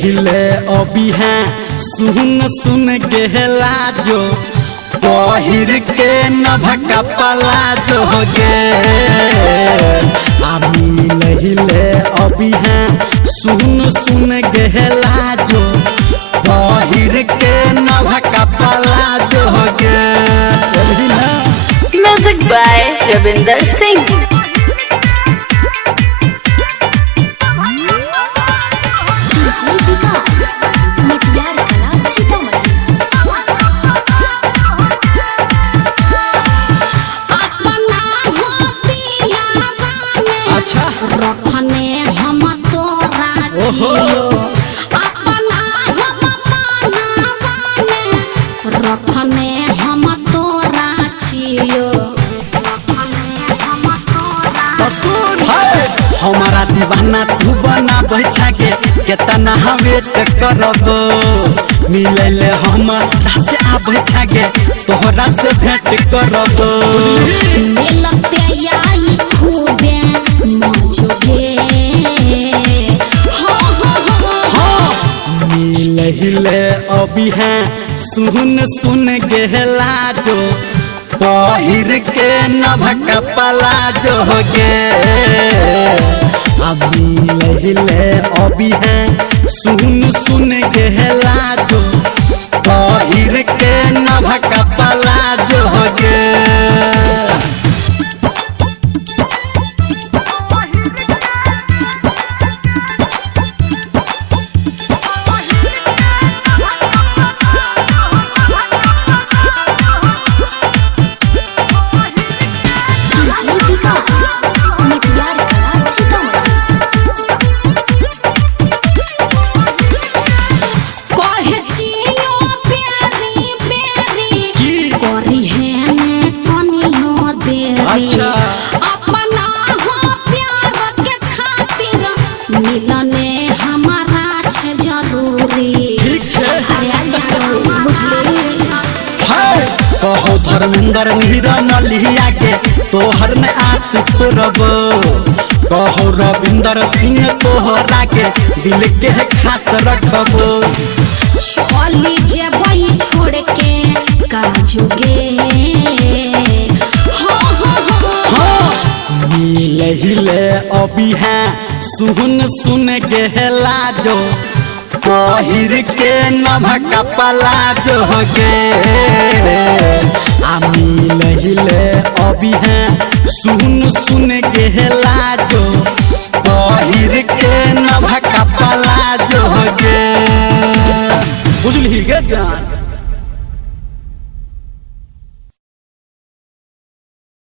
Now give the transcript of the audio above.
हिले अभी है सुन सुन गेला जो पहिर के नभका पला जो गे हिले अभी है सुन सुन गेला जो पहिर के नभका पला जो गे। Music by Ravinder Singh. रखने हम तोरा छियो अपना हम बनावाने रखने हम तोरा छियो हमारा दीवाना तू बना बैठा के केतना वेट करब मिले हम से आ बैठा के तोहरा से भेंट करब मिलते आई खूबे मौजूगे हिले अभी है सुन सुन गेला जो पहिर के नभका पला जो गे हिले अभी है सुन सुन गेला जो पहिर के नभका पला जो गे। अपना हो प्यार के खातिर मिलने हमारा छे जरूरी कहो धर्मेंद्र नीरमलिया के तोहर में आस तोरब कहो रविंदर सिंह तोहरा के दिल के खास रखब चली जेबई छोड़ के काजुगे हिले अभी है सुन सुन गेला जो पहिर के नभका पला जो गे हिले अभी है सुन सुन गेला